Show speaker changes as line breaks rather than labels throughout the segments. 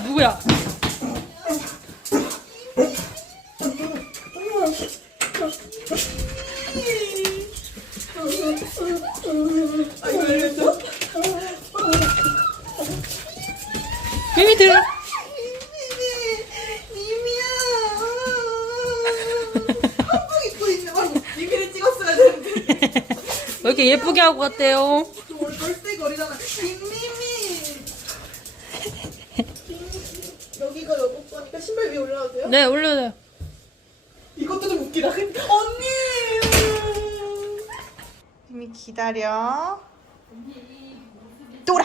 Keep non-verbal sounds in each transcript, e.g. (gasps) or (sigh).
누구야 누구야? 미미 들어.
미미야. 한복 입고 있는 거 미미를 찍었어야 되는데.
왜 이렇게 예쁘게 하고 갔대요?
오늘 걸쇠거리잖아. 김미미. 여기가 여보 거니까 신발 위에 올라가도 돼요?
네 올려요.
이것도 좀 웃기다. (laughs) 언니. 미미 기다려. 또라.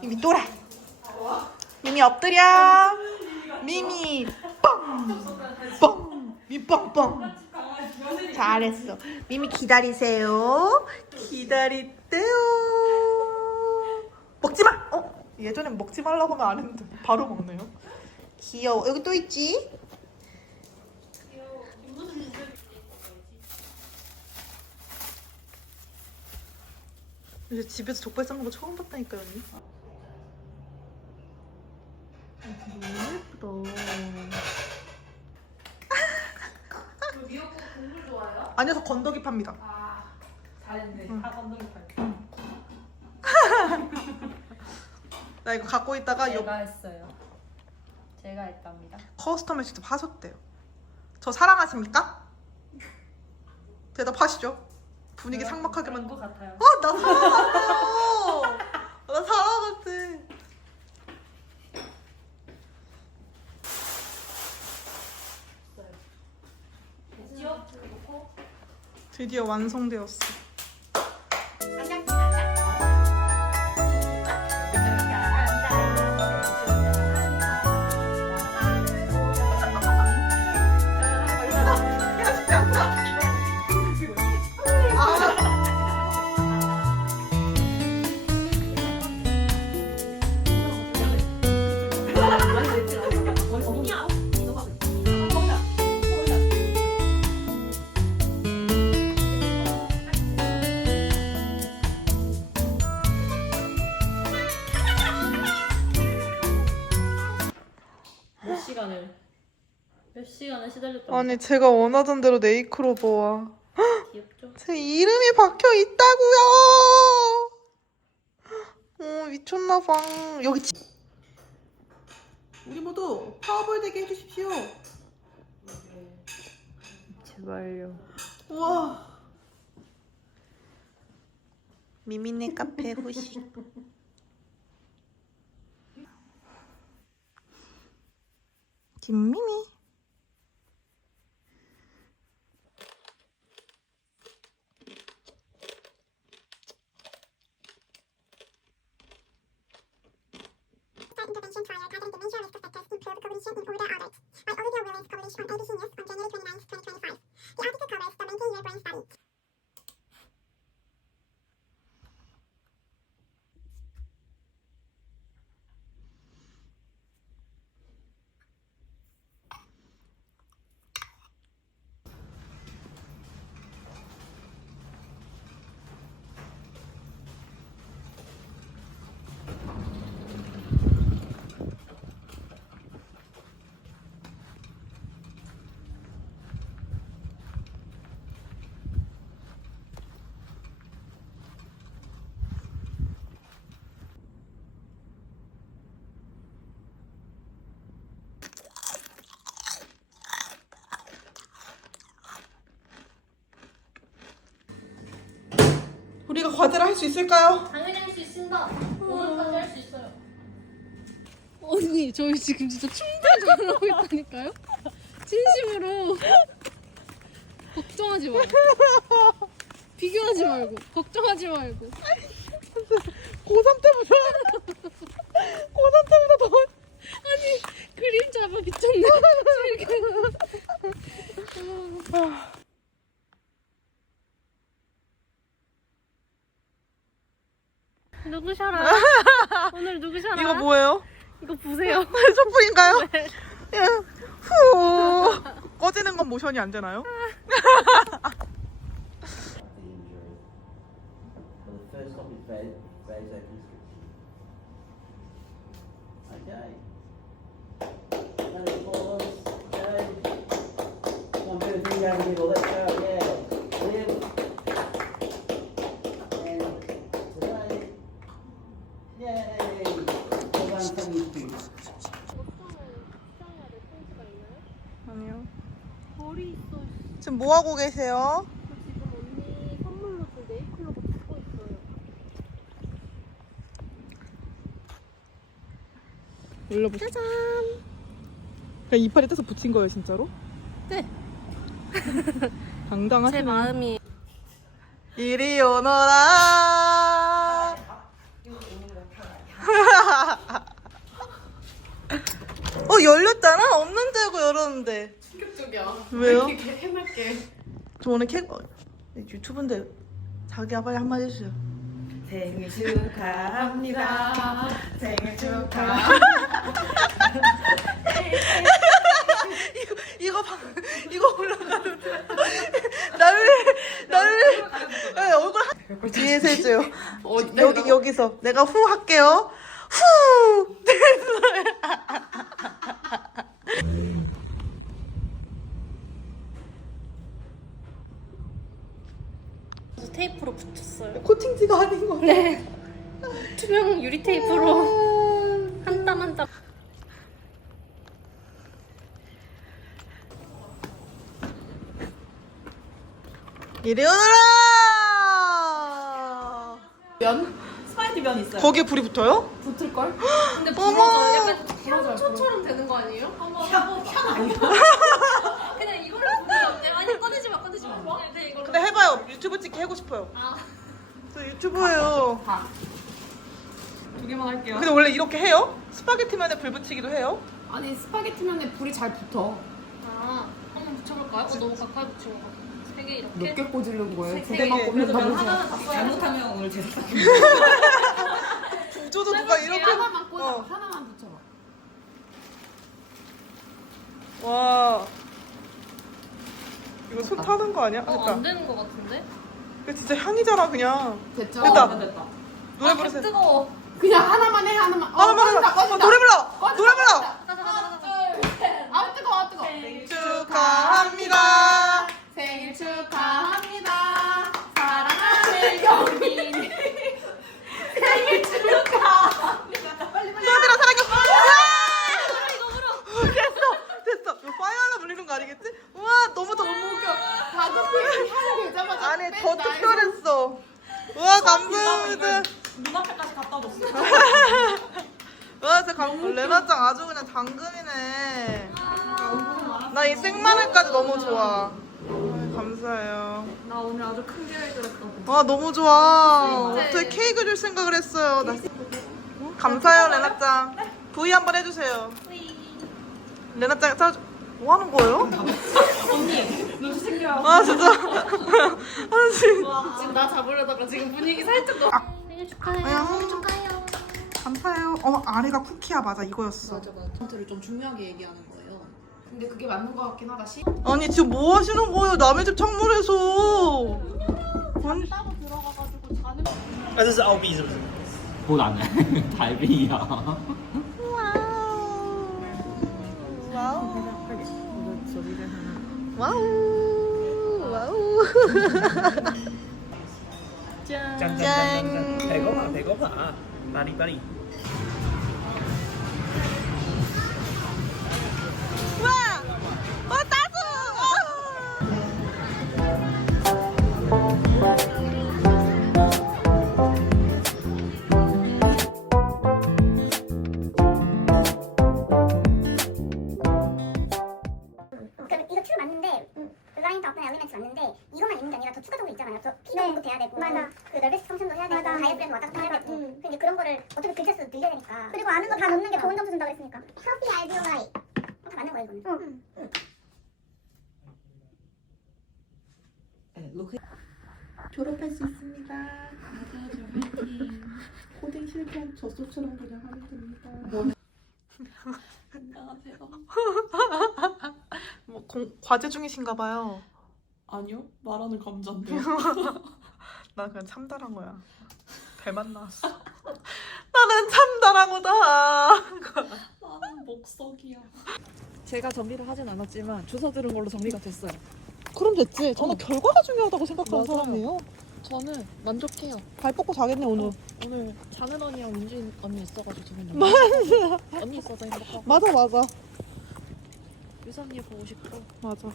미미 또라. 미미 엎드려. 미미 뻥. 뻥. 미 뻥뻥. 잘했어. 미미 기다리세요. 기다릴게요. 먹지 마. 어? 예전엔 먹지 말라고 하면 안 했는데 바로 먹네요. 귀여워. 여기 또 있지? 이제 집에서 족발 싸는 거 처음 봤다니까요, 언니. 너무 예쁘다.
미역국 국물 좋아요?
아니요, 저 건더기 팝니다.
아 잘했네.
응.
다 건더기 팔. (laughs)
나 이거 갖고 있다가 옆
제가 했어요. 제가 했답니다.
커스텀에 직접 하셨대요. 저 사랑하십니까? 대답하시죠. 분위기 삭막하게
그런
만들.
것 같아요.
어, 나 사랑해요. 나 사랑하지.
됐죠? 놓고
드디어 완성되었어.
시간을 시달렸던
아니 제가 원하던 대로 네이크로버와
귀엽죠? (gasps)
제 이름이 박혀 있다고요. (gasps) 어 미쳤나 봐. 여기 지- 우리 모두 파워볼 되게 해주십시오.
제발요.
우와. 미미네 카페 후식. 김미미.
Dementia risk factors improve cognition in older adults. On ABC News on January 29, 2025. The article covers the 19-year brain study.
우리가 과제를 할 수 있을까요?
당연히 할 수 있습니다. 오늘까지 할 수 있어요.
언니 저희 지금 진짜 충분히 잘하고 있다니까요? 진심으로. 걱정하지 말고. 비교하지 말고. 걱정하지 말고.
고3 때보다 고3 때보다 더.
아니 그림 잡아 미쳤네 (laughs) 이렇게 누구셔라? 오늘 누구셔라?
이거 뭐예요?
이거 보세요.
촛불인가요? 예. 후. 꺼지는 건 모션이 안 되나요?
the
지금 뭐 하고 계세요?
저 지금 언니 선물로 준 네이클로버 듣고 있어요.
올려보세요. 짜잔. 그냥 이파리 떼서 붙인 거예요, 진짜로?
네.
당당하시네.
제 마음이
이리 오너라. 어 열렸잖아. 없는 줄 알고 열었는데.
충격적이야.
왜요? (laughs)
이렇게 해맑게.
저 오늘 케이크 어, 유튜브인데 자기야 빨리 한마디 해주세요.
생일 축하합니다. 생일 축하. (laughs)
이거 이거 방 이거 올라가는데 나를 나를 네, 얼굴 한, 뒤에서 해줘요.
어,
여기 여기서 내가 후 할게요. 후.
테이프 (laughs) 로 붙였어요.
코팅지가 아닌 거.
네. 투명 유리 테이프로 한 땀 한 땀.
이리 오너라.
면? 스파이티 면 있어요.
거기에 불이 붙어요?
붙을걸?
근데
어머.
약간 향초처럼 되는 거 아니에요? 한번 해봐.
향 아니야? (laughs)
그냥 이거를 부르면 어때? 아니 꺼내지 마, 꺼내지 마. 근데 이거
근데 해봐요. 유튜브 찍기 해고 싶어요.
아,
저 유튜브예요.
다. 두 개만 할게요.
근데 원래 이렇게 해요? 스파게티면에 불 붙이기도 해요?
아니 스파게티 면에 불이 잘 붙어.
아, 한번 붙여볼까요? 어, 너무 가까이 붙인 것 같아. 세개 이렇게.
몇개 꽂으려고 거예요? 세두
개.
개만 꽂는다고
그래도 면
해서.
하나는 땄어요.
잘못하면 오늘 제
구조도 누가 이렇게
하나만 꽂아.
어.
하나만 붙여봐.
와 이거 손 타는 거 아니야?
어,
됐다
안 되는 것 같은데?
이거 진짜 향이잖아 그냥
됐죠?
됐다.
어, 됐다.
노래
아,
부르세요
뜨거워.
그냥 하나만 해 하나만. 어,
하나만
꺼진다,
어,
꺼진다.
노래 불러
꺼진다,
노래 불러
꺼진다.
가자, 가자, 가자.
아 뜨거워 아 뜨거워.
축하합니다
생일 축하합니다. 사랑하는 영민이. 생일 축하합니다. 빨리 빨리.
수아들아 사랑해 우와 됐어 됐어 이거 파이어 알람 울리는 거 아니겠지? 우와 너무 더 너무 웃겨
다섯 개 향이 되자마자
아니 뺀더
나의
특별했어 우와 감사합니다
눈앞에까지 갖다 줬어.
와 진짜 감 레나짱 아주 그냥 당근이네 나 이 생마늘까지 너무 좋아 아이, 감사해요
나 오늘 아주 큰 계획을 했어.
와 너무 좋아. 어떻게 케이크 줄 생각을 했어요. 나... 감사해요 레나짱. V 한번 해주세요. 레나짱 짜. 뭐 하는 거예요?
언니 눈 생겨.
아 진짜. 아 (laughs) 진짜.
지금 나 잡으려다가 지금 분위기 살짝 너. 생일 축하해요.
아야.
생일 축하해요.
감사해요. 어 아래가 쿠키야 맞아 이거였어.
컨트를 좀 중요하게 얘기하는 거예요. 근데 그게 맞는 것 같긴 하다. 시...
아니 지금 뭐 하시는 거예요? 남의 집 창문에서. 아니.
Ah, das ist auch Wiese.
不然呢？台币啊！
와우. 와우. 와우. (laughs)
짠, 짠, 짠, 짠. 배고파, 배고파. 빨리, 빨리.
엘리멘트 맞는데 이것만 있는 게 아니라 더 추가적으로 있잖아요. 저 피도 공급도 해야 되고 그 널베스 성션도 해야 되고 다이어프램 왔다 갔다 해야 되고 근데 그런 거를 어떻게 글자 수도 늘려야 되니까. 그리고 아는 거 다 넣는 게 좋은 점수 준다고 했으니까. Healthy alveoli 다 맞는 거예요 이거는.
졸업할 수 있습니다.
하실 건 저소처럼 그냥 하면 됩니다. (laughs) 안녕하세요.
뭐 공, 과제 중이신가 봐요.
아니요, 말하는 감자인데요.
난 (laughs) 그냥 참다란 거야. 배만 나왔어. (laughs) 나는 참다랑어다. (laughs)
나는 목석이야. 제가 정리를 하진 않았지만 주워 들은 걸로 정리가 됐어요.
그럼 됐지. 저는
어.
결과가 중요하다고 생각하는
맞아요.
사람이에요.
저는 만족해요.
발 뻗고 자겠네 오늘.
오늘 자는 언니랑 민지 언니 있어가지고 저는 맞아. 언니 있어서 행복하고
맞아 맞아
유선 언니 보고 싶고
맞아.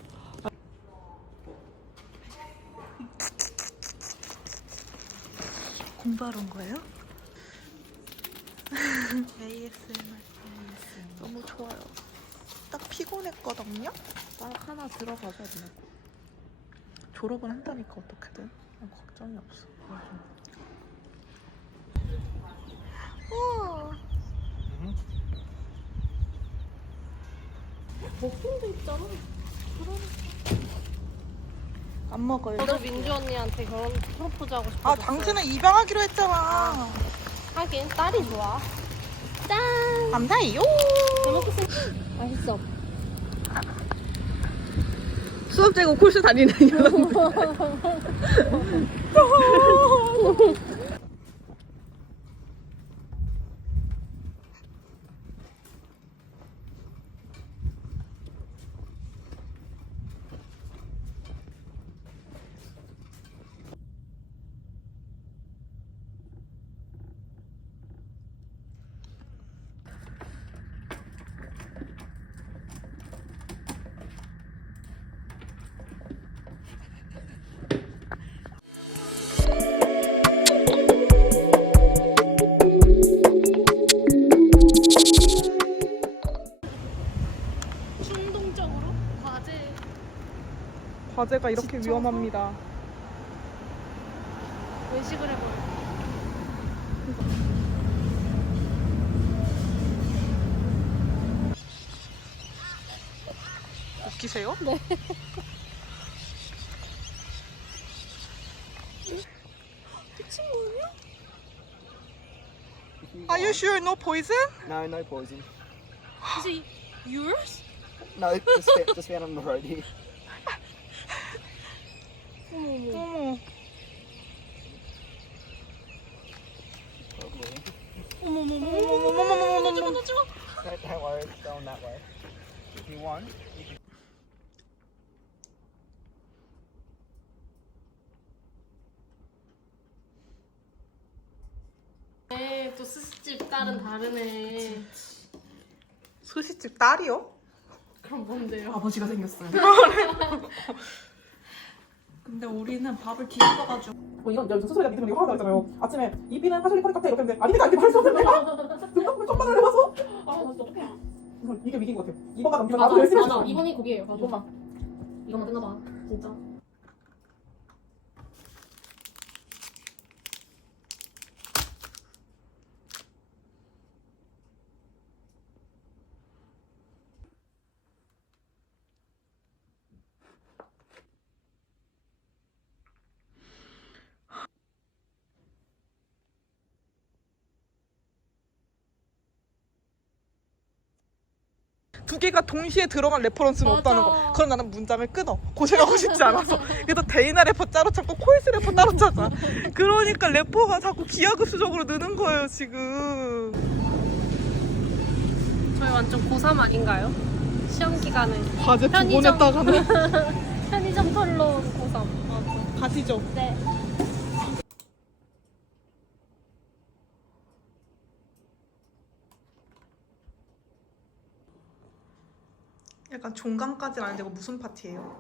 공부하러 온 거예요? ASMR 너무 좋아요. 딱 피곤했거든요.
딱 하나 들어가자 그냥.
졸업은 한다니까 어떻게든 난 걱정이 없어. 우와.
먹힌데 있잖아.
안 먹어요.
저도 민주 언니한테 결혼 프로포즈 하고 싶어.
아 당신은 입양하기로 했잖아.
하긴 딸이 좋아. 짠.
감사해요.
잘 먹겠습니다. (gasps) 맛있어.
수업 재고 콜스 다니는 여러분. (laughs) (laughs) (laughs) 과제가 이렇게 위험합니다.
외식을 해버려.
웃기세요?
네.
Are you sure no poison?
No, no poison.
Is it yours?
No, just, just found on the road here.
머.
Don't, don't worry, it's going that way. If you want, you can
네, 또 스시집 딸은 다르네.
수시집 딸이요?
그럼 뭔데요?
아버지가 생겼어요. 근데 우리는 밥을 기다려가지고
뭐 이건 이제 수술이가 믿으면 이거 하나 했잖아요. 아침에 이비는 하실리 코리 카페 이렇게 했는데 아닙니다 이렇게 말했었는데 등록금 (laughs) 천만을 해봐서
아 진짜 어떡해.
이게 위기인 것 같아요. 이번만 넘기면
맞아,
나도 열심히
맞아.
해주세요.
이번이 거기에요. 맞아.
이번만.
이거만 끝나봐. 진짜.
두 개가 동시에 들어간 레퍼런스는
맞아.
없다는 거. 그럼 나는 문장을 끊어. 고생하고 싶지 않아서. 그래서 데이나 래퍼 따로 찾고 코이스 래퍼 따로 찾아. 그러니까 래퍼가 자꾸 기하급수적으로 느는 거예요 지금.
저희 완전 고3 아닌가요? 시험 기간에
과제 두 번
편의점.
했다가는 (laughs)
편의점 털러 온 고3. 맞아.
가시죠.
네.
약간 종강까지는 아닌데 이거 무슨 파티예요?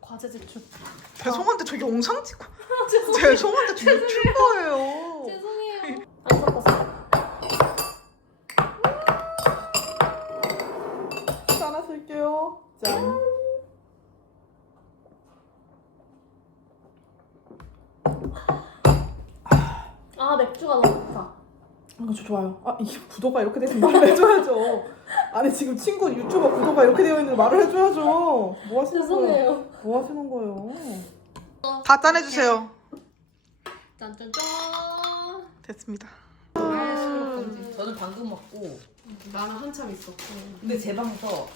과제 제출.
죄송한데 저 영상 찍고 죄송한데 저 유튜버예요.
죄송해요. 안 섞었어.
짠.
아 맥주가 너무 좋다.
이거 저 좋아요. 아 이게 구도가 이렇게 되면 말을 해줘야죠. 아니 지금 친구 유튜버 구도가 이렇게 되어 있는데 말을 해줘야죠. 뭐 하시는 거예요?
죄송해요.
뭐 하시는 거예요? 다 짠해주세요.
짠짠짠.
됐습니다.
저는 방금 먹고
나랑 한참 있었고.
근데 제 방에서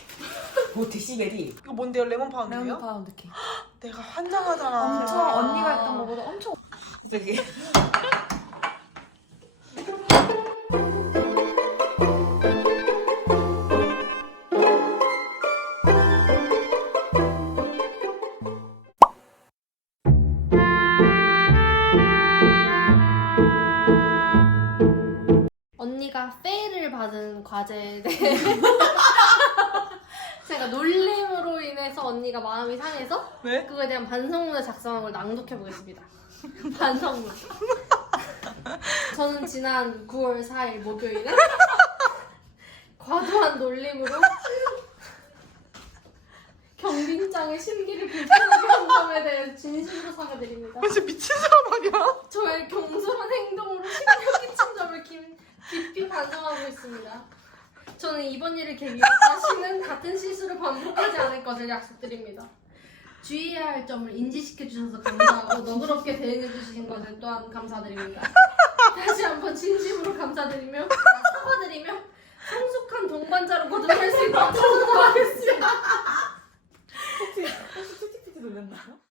그 데시벨이
이거 뭔데요? 레몬 파운드요?
레몬 파운드 케이크. (gasps)
내가 환장하잖아.
엄청 언니가 했던 거보다 엄청
저기
받은 과제에 대해 (laughs) 제가 놀림으로 인해서 언니가 마음이 상해서
네?
그거에 대한 반성문을 작성한 걸 낭독해 보겠습니다. (laughs) 반성문. 저는 지난 9월 4일 목요일에 (laughs) 과도한 놀림으로 경빈장의 심기를 불편하게 한 점에 대해 진심으로 사과드립니다.
진짜 미친 사람 아니야?
저의 경솔한 행동으로 심려 끼친 점을 기, 깊이 반성하고 있습니다. 저는 이번 일을 계기로 다시는 같은 실수를 반복하지 않을 것을 약속드립니다. 주의해야 할 점을 인지시켜 주셔서 감사하고 너그럽게 대응해 주신 것을 또한 감사드립니다. 다시 한번 진심으로 감사드리며 사과드리며 성숙한 동반자로 거듭날 수 있도록 최선을 다하겠습니다.
틱틱틱 놀렸나?